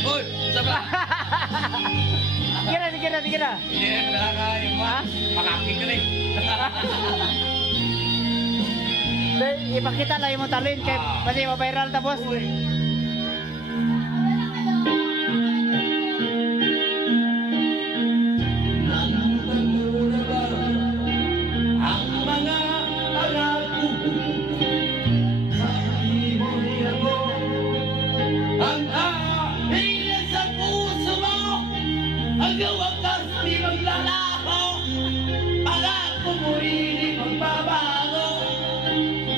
Uy, sabra. Sige na. Hindi, talaga yung mga pakaking ka rin. Ipakita lang yung talin kay pati ma-viral tapos. Hanggang wakas di maglalaho, pangako mo rin magbabago.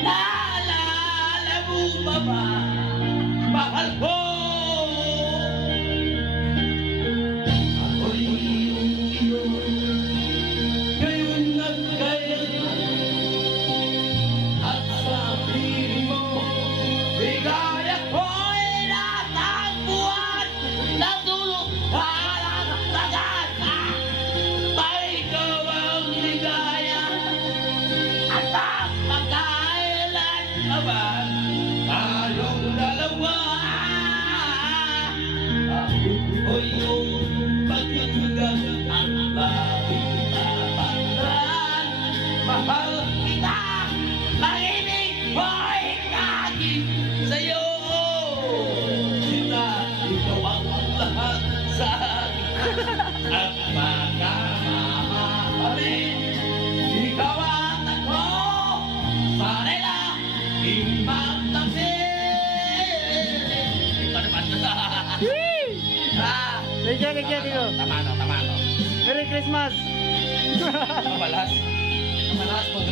Naalala mo ba ba, mahal ko? Ako'y iyong ngayon at kailan, at sa piling mo, bigaya ko'y natagpuan, natulog tayong dalawa. Ako yung pagkatugang ang bakit tatandaan. Mahal kita, makinig ko'y kaging sa'yo. Kita, ikaw ang lahat sa akin at magkamamahalin. Ikaw at ako, sana'y lang Kaya dito. Tama no. Merry Christmas. Mabalas. Mabalas po.